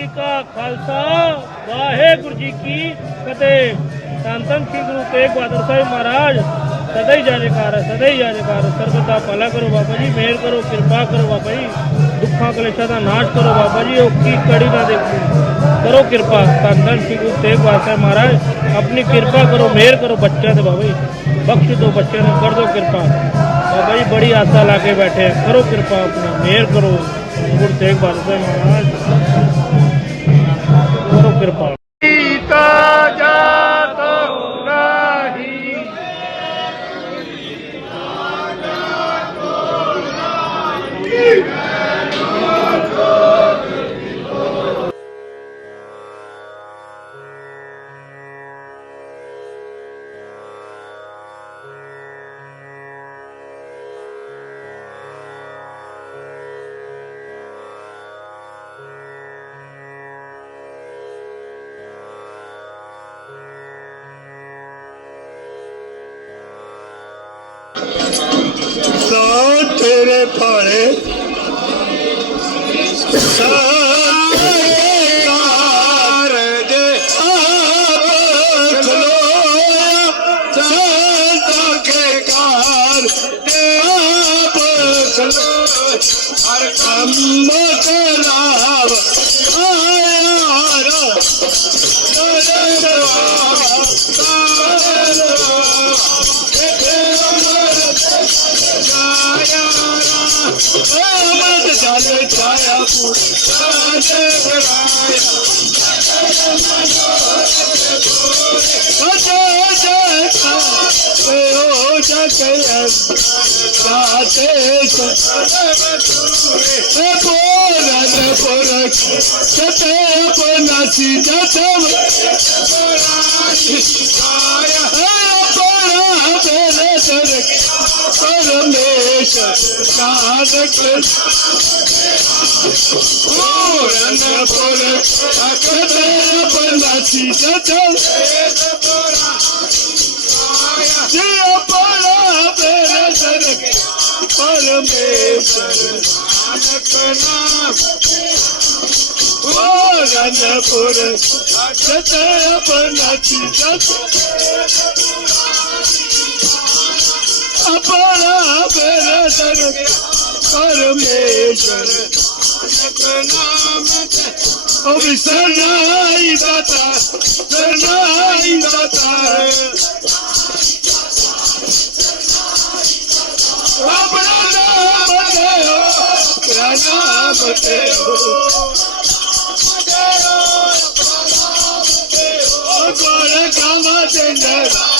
ਜੀ ਕਾ ਖਾਲਸਾ, ਵਾਹਿਗੁਰੂ ਜੀ ਕੀ ਫਤਿਹ। ਧੰਨ ਸ੍ਰੀ ਗੁਰੂ ਤੇਗ ਬਹਾਦਰ ਸਾਹਿਬ ਮਹਾਰਾਜ, ਸਦਾ ਹੀ ਜਾਜਕਾਰ ਸਦਾ ਹੀ ਜਾਜਕਾਰ ਸਰਬਤ ਦਾ ਭਲਾ ਕਰੋ ਬਾਬਾ ਜੀ, ਮਿਹਰ ਕਰੋ, ਕਿਰਪਾ ਕਰੋ ਬਾਬਾ ਜੀ। ਦੁੱਖਾਂ ਕਲੇਸ਼ਾਂ ਦਾ ਨਾਸ਼ ਕਰੋ ਬਾਬਾ ਜੀ, ਉਹ ਕੀ ਕੜੀ ਨਾ ਦੇਖੋ। ਕਰੋ ਕਿਰਪਾ। ਧੰਨ ਸ੍ਰੀ ਗੁਰੂ ਤੇਗ ਬਹਾਦਰ ਸਾਹਿਬ ਮਹਾਰਾਜ, ਆਪਣੀ ਕਿਰਪਾ ਕਰੋ, ਮਿਹਰ ਕਰੋ ਬੱਚਿਆਂ ਤੇ ਬਾਬਾ ਜੀ। ਬਖਸ਼ ਦਿਓ ਬੱਚਿਆਂ ਨੂੰ, ਕਰ ਦਿਓ ਕਿਰਪਾ। ਬਾਬਾ ਜੀ, ਬੜੀ ਆਸਾ ਲਾ ਕੇ ਬੈਠੇ ਕਰੋ ਕਿਰਪਾ ਆਪਣੀ, ਮਿਹਰ ਕਰੋ। ਗੁਰੂ ਤੇਗ ਬਹਾਦਰ ਸਾਹਿਬ ਮਹਾਰਾਜ। ਕਰੋ ਸੋ ਤੇਰੇ ਭਾਣੇ ਸਾਰੇ ਕਾਰ ਦੇ ਆਪ ਖਲੋਇਆ ਸੰਤਾਂ ਕੇ ਕਾਰ ਦੇ ਆਪ ਖਲੋਇਆ ਹਰ ਕੰਮ ਕਰਾਵ ਆਇਆ ਰਾ ਤੇਰੇ ਦਰਬਾਰ ਤੇਰੇ ਦਰਬਾਰ ਅਮਦ ਚਾਲੇ ਛਾਇਆ ਪੁੱਤਾਂ ਦੇ ਬਰਾਇਆ ਅਜੇ ਜੇਤਾ ਓ ਜਗਿਆ ਸਾਤੇ ਸੇ ਬੋਲਨ ਪੁਰਖ ਸਤੇ ਆਪਣਾ ਸੀ ਜਤਮ ਆਇਆ ਆਪਣਾ ਤੇਰੇ ਸਰਕ ਪਰਮੇਸ਼ਰ ਸਾਧਕ ਪੂਰਨ ਪੁਰਖ ਅਕਦੇ ਆਪਣਾ ਸੀ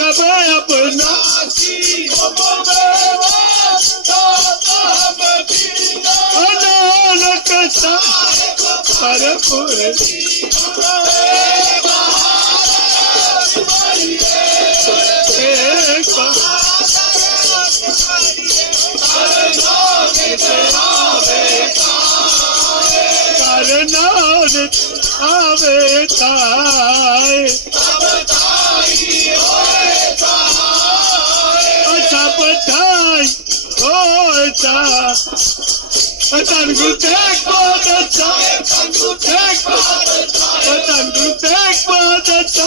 ਕਛੁਤਾ ਏ ਨਾ ਜਾਏ ਪ੍ਰਭ ਆਪਣਾ ਅਨਾਨਕ Vatan Guru Teg Bahadur Vatan Guru Teg Bahadur Vatan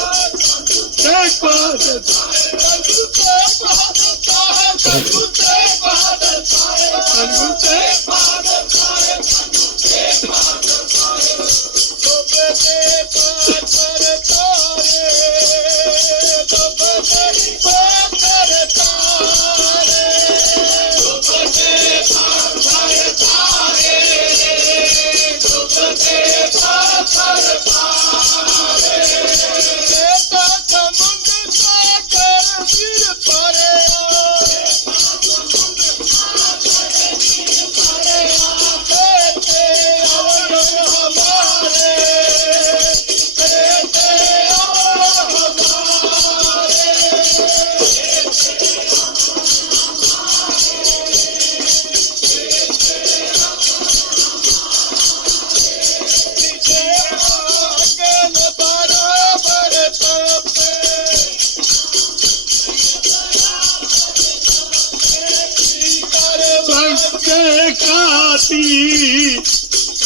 ਪਤੀ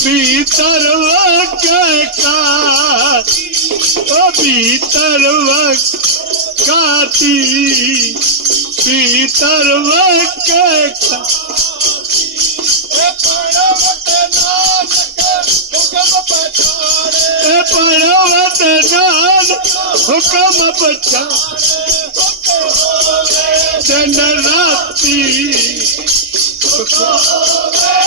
ਭੀਤਰ ਵਕਾ ਓ ਭੀਤਰ ਵਕਾਤੀ ਭੀਤਰ ਵਕਾ ਏ ਪਰਵਤ ਨਾਨਕ ਹੁਕਮ ਪਛਾੜੇ ਏ ਪਰਵਤ ਨਾਨਕ ਹੁਕਮ ਪਛਾੜੇ ਜਨ ਰਾਤੀ ਹੁਕਮ ਹੋਵੇ।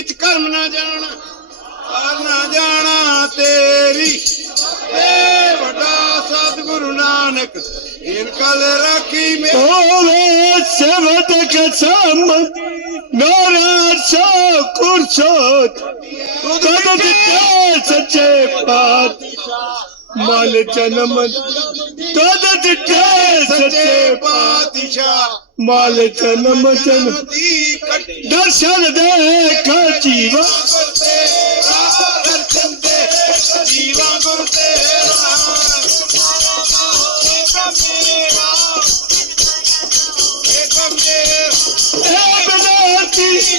ਵਿੱਚ ਕਰਮ ਨਾ ਜਾਣ ਕਰ ਨਾ ਜਾਣਾ ਤੇਰੀ। ਏ ਵੱਡਾ ਸਤਿਗੁਰੂ ਨਾਨਕ ਇਹ ਕਲ ਰਾਖੀ ਮੇਰੇ। ਸਵਦ ਕਸਮ ਨਾਰਾ ਸੋ ਕੁਰਸ਼ੋਤ ਤੁਧ ਦਿੱਤੇ ਸੱਚੇ ਪਾਤਸ਼ਾਹ ਮਲ ਜਨਮ ਤਦ ਦਿੱਤੇ ਸੱਚੇ ਪਾਤਸ਼ਾਹ ਮਾਲ ਜਨਮ ਜਨ ਦਰਸ਼ਨ ਦੇ ਕਾ ਜੀਵਾ ਦਰਸ਼ਨ ਦੇ ਜੀਵਾ। ਗੁਰ ਤੇਰਾ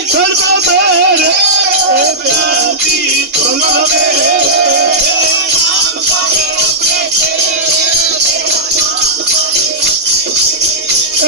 ਸਰਦਾ ਮੇਰੇ। ਇਹ ਬਿਨਾਂ ਦੀ ਤੁਨਾ ਮੇਰੇ।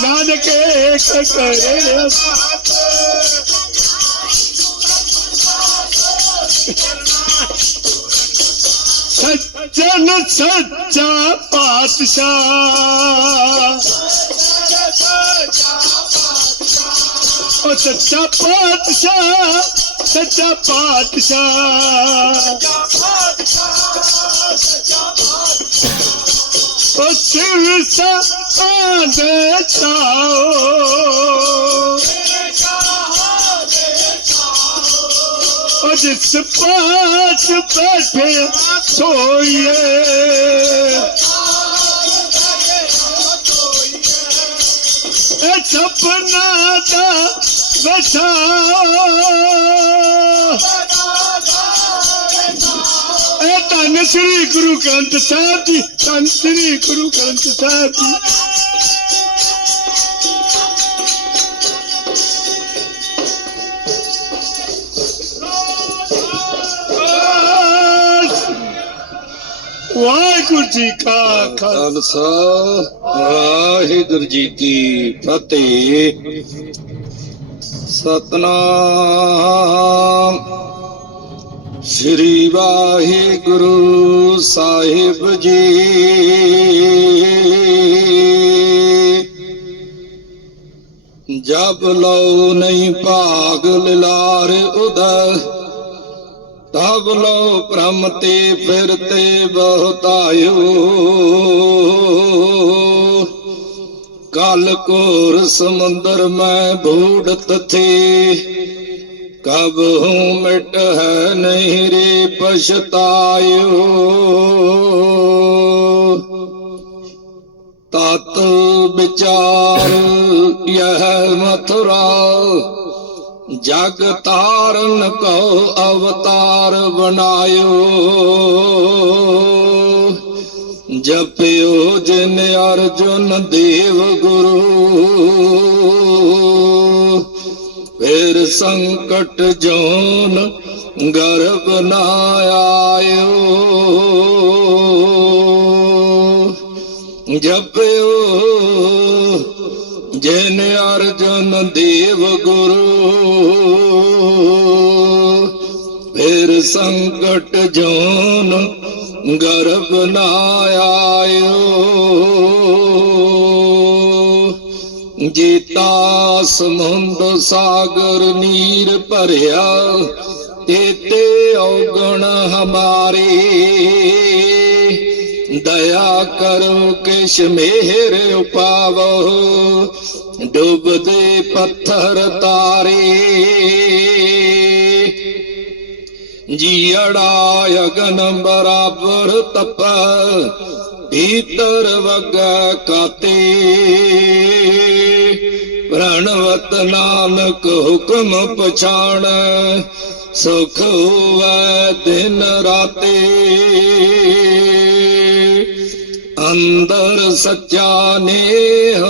ਨਾਨਕ ਏਕ ਕਰੇ ਸਾਥ। ਸੱਚਨ ਸੱਚਾ ਪਾਤਸ਼ਾਹ। ਉਹ ਸੱਚਾ ਪਾਤਸ਼ਾਹ ਸੱਚਾ ਪਾਤਸ਼ਾਹ। ਉਹ ਸਿਰ ਸਾ ਦੇ ਛਾਓ ਜਿਸ ਪਾਸ ਬੈਠੇ ਸੋਈਏ ਇਹ ਸਪਨਾ ਦਾ ਵਸਾ ਧੰਨ ਸ੍ਰੀ ਗੁਰੂ ਗ੍ਰੰਥ ਸਾਹਿਬ ਜੀ ਧੰਨ ਸ੍ਰੀ ਗੁਰੂ ਗ੍ਰੰਥ ਸਾਹਿਬ ਜੀ ਵਾਹਿਗੁਰੂ ਜੀ ਕਾ ਖਾਲਸਾ। ਵਾਹਿਗੁਰੂ ਜੀ ਕੀ ਫਤਿਹ। ਸਤਨਾਮ। ਸ੍ਰੀ ਵਾਹਿਗੁਰੂ ਸਾਹਿਬ ਜੀ। ਜਬ ਲਉ ਨਹੀਂ ਭਾਗ ਲਿਲਾਰ ਉਦਰ ਤਬ ਲੋ ਭ੍ਰਮ ਤੇ ਫਿਰਤੇ ਬਹੁਤਾਇਓ ਕਲ ਕੋਰ ਸਮੁੰਦਰ ਮੈਂ ਬੂੜਤ ਥੇ। ਕਬ ਹੂੰ ਮਿਟ ਹੈ ਨਹੀਂ ਰੇ ਪਛਤਾਇਓ। ਤਤ ਵਿਚਾਰ ਯਹ ਮਥੁਰਾ ਜਗ ਤਾਰਨ ਕੋ ਅਵਤਾਰ ਬਣਾਇਓ। ਜਪਿਓ ਜਿਨ ਅਰਜੁਨ ਦੇਵ ਗੁਰੂ। ਫਿਰ ਸੰਕਟ ਜੋਨ ਗਰਭ ਨਾ ਆਇਓ। ਜਪਿਓ ਜਿਨ ਅਰਜਨ ਦੇਵ ਗੁਰੂ, ਫਿਰ ਸੰਕਟ ਜੋਨ ਗਰਭ ਨਾ ਆਇਓ। ਜੀਤਾ ਸਮੁੰਦ ਸਾਗਰ ਨੀਰ ਭਰਿਆ ਤੇਤੇ ਔਗਣ ਹਮਾਰੇ। ਦਇਆ ਕਰੋ ਕਿਛ ਮਿਹਰ ਉਪਾਵੋ, ਡੁੱਬਦੇ ਪੱਥਰ ਤਾਰੇ। ਜੀੜਾ ਅਗਨ ਬਰਾਬਰ ਤਪ, ਭੀਤਰ ਵਗ ਕਾਤੇ। ਪ੍ਰਣਵਤ ਨਾਨਕ ਹੁਕਮ ਪਛਾਣ, ਸੁਖ ਹੋਵੈ ਦਿਨ ਰਾਤੇ। ਅੰਦਰ ਸੱਚਾ ਨੇਹ,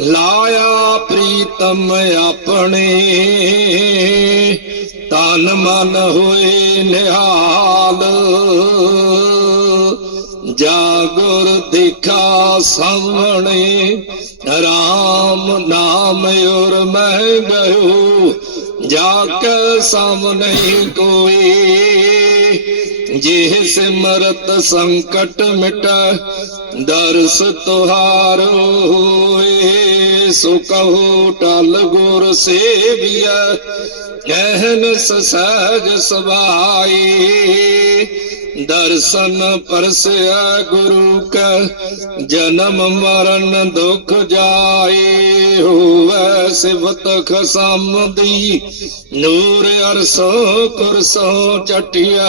ਲਾਇਆ ਪ੍ਰੀਤਮ ਆਪਣੇ। ਤਨ ਮਨ ਹੋਏ ਨਿਹਾਲ, ਜਾਗੁਰ ਦੇਖਾ ਸਾਹਮਣੇ। ਰਾਮ ਨਾਮ ਉਰ ਮੈਂ ਗਇਓ ਜਾ ਕੇ ਸਾਹਮਣੇ ਕੋਈ। ਜਿਹ ਸਿਮਰਤ ਸੰਕਟ ਮਿਟ, ਦਰਸ ਤੁਹਾਰ ਹੋਏ, ਸੋ ਕਹੋ ਟਲ ਗੁਰ ਸੇਵੀਐ ਕਹਿਨ ਸਹਿਜ ਸਬਾਈ ਦਰਸ਼ਨ ਪਰਸਿਆ ਗੁਰੂ ਕਾ, ਜਨਮ ਮਰਨ ਦੁਖ ਜਾਏ ਹੋਵੇ ਸਿਵਤ ਖਸਮ ਦੀ ਨੂਰ ਅਰਸੋ ਕੁਰਸੋ ਚਟਿਆ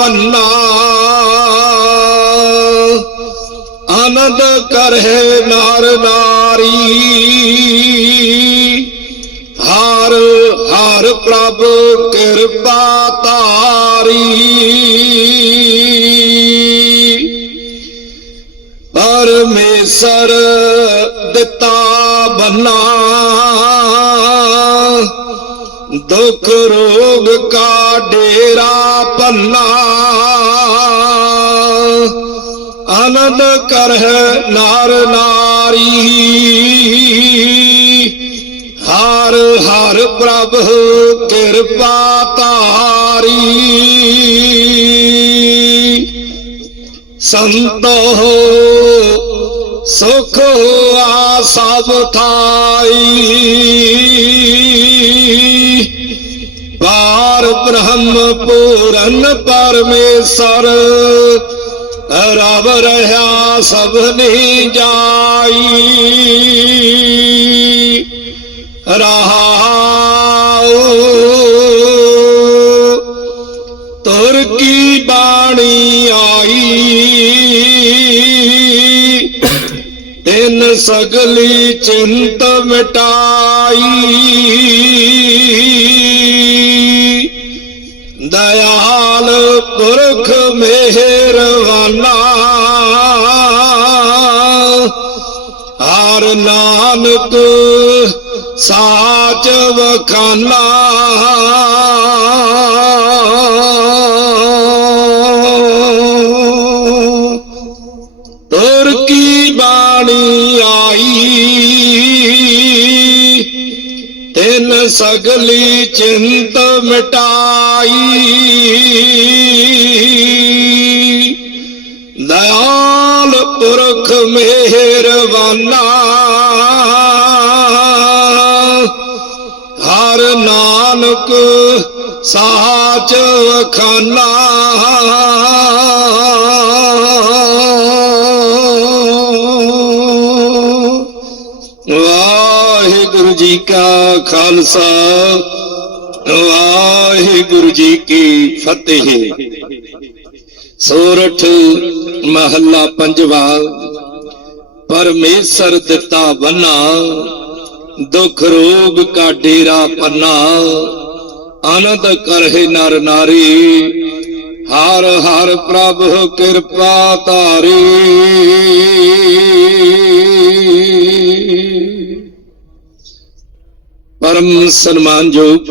ਡੇਰਾ ਪੰਨਾ ਆਨੰਦ ਕਰਹਿ ਨਾਰ ਨਾਰੀ। ਹਰ ਹਰ ਪ੍ਰਭ ਕਿਰਪਾ ਤਾਰੀ। ਪਰਮੇਸ਼ਰ ਦਿੱਤਾ ਬੰਨਾ। ਦੁਖ ਰੋਗ ਕਾ ਡੇਰਾ ਪੰਨਾ ਆਨੰਦ ਕਰਹਿ ਨਾਰ ਨਾਰੀ। ਹਰ ਹਰ ਪ੍ਰਭ ਕਿਰਪਾ ਤਾਰੀ। ਸੰਤੋ ਸੁਖ ਆ ਸਭ ਥਾਈ। ਬ੍ਰਹਮ ਪੂਰਨ ਪਰਮੇਸ਼ਰ। ਰਬ ਰਹਾ ਸਭ ਨਹੀਂ ਜਾਈ। ਰਹਾਉ। ਤੁਰ ਕੀ ਬਾਣੀ ਆਈ? ਤਿੰਨ ਸਗਲੀ ਚਿੰਤ ਮਿਟਾਈ। ਮਿਹਰਵਾਨਾ ਹਰ ਨਾਨਕ ਸਾਚ ਵਖਾਨਾ ਤੁਰ ਕੀ ਬਾਣੀ ਆਈ? ਤਿੰਨ ਸਗਲੀ ਚਿੰਤ ਮਿਟਾਈ। ਪੁਰਖ ਮਿਹਰਬਾਨਾ। ਹਰ ਨਾਨਕ ਸਾਚ ਖਾਨਾ ਵਾਹਿਗੁਰੂ ਜੀ ਕਾ ਖਾਲਸਾ ਵਾਹਿਗੁਰੂ ਜੀ ਕੀ ਫਤਿਹ। ਸੋਰਠ ਮਹੱਲਾ ਪੰਜਵਾ, ਪਰਮੇਸ਼ਰ ਦਿੱਤਾ ਬੰਨਾ ਦੁਖ ਰੋਗ ਕਾ ਡੇਰਾ ਪੰਨਾ ਆਨੰਦ ਕਰਹਿ ਨਰ ਨਾਰੀ, ਹਰ ਹਰ ਪ੍ਰਭ ਕਿਰਪਾ ਧਾਰੀ। ਪਰਮ ਸਨਮਾਨਯੋਗ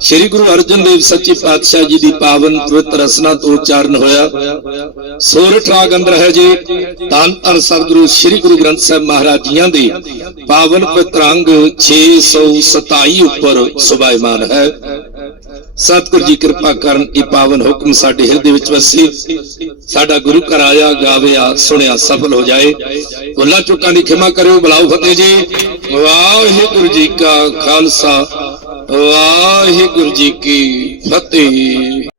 ਸ੍ਰੀ ਗੁਰੂ ਅਰਜਨ ਦੇਵ ਸੱਚੇ ਪਾਤਸ਼ਾਹ ਜੀ ਦੀ ਪਾਵਨ ਪਵਿੱਤਰ ਰਸਨਾ ਤੋਂ ਉਚਾਰਨ ਹੋਇਆ। ਸੋਰਠ ਰਾਗ ਅੰਦਰ ਹੈ ਜੀ। ਧੰਨ ਧੰਨ ਸਤਿਗੁਰੂ ਸ੍ਰੀ ਗੁਰੂ ਗ੍ਰੰਥ ਸਾਹਿਬ ਮਹਾਰਾਜ ਜੀਆਂ ਦੇ ਪਾਵਨ ਪਵਿੱਤਰ ਅੰਗ 627 ਉੱਪਰ ਸੁਭਾਇਮਾਨ ਹੈ। ਸਤਿਗੁਰੂ ਜੀ ਕਿਰਪਾ ਕਰਨ ਇਹ ਪਾਵਨ ਹੁਕਮ ਸਾਡੇ ਹਿਰਦੇ ਵਿੱਚ ਵਸੇ। ਸਾਡਾ ਗੁਰੂ ਘਰ ਆਇਆ ਗਾਵਿਆ ਸੁਣਿਆ, ਸਫਲ ਹੋ ਜਾਏ। ਭੁੱਲਾਂ ਚੁੱਕਾਂ ਦੀ ਖਿਮਾ ਕਰਿਓ ਬਲਾਉ ਫਤਿਹ ਜੀ। ਵਾਹਿਗੁਰੂ ਜੀ ਕਾ ਖਾਲਸਾ। ਵਾਹਿਗੁਰੂ ਜੀ ਕੀ ਫਤਿਹ।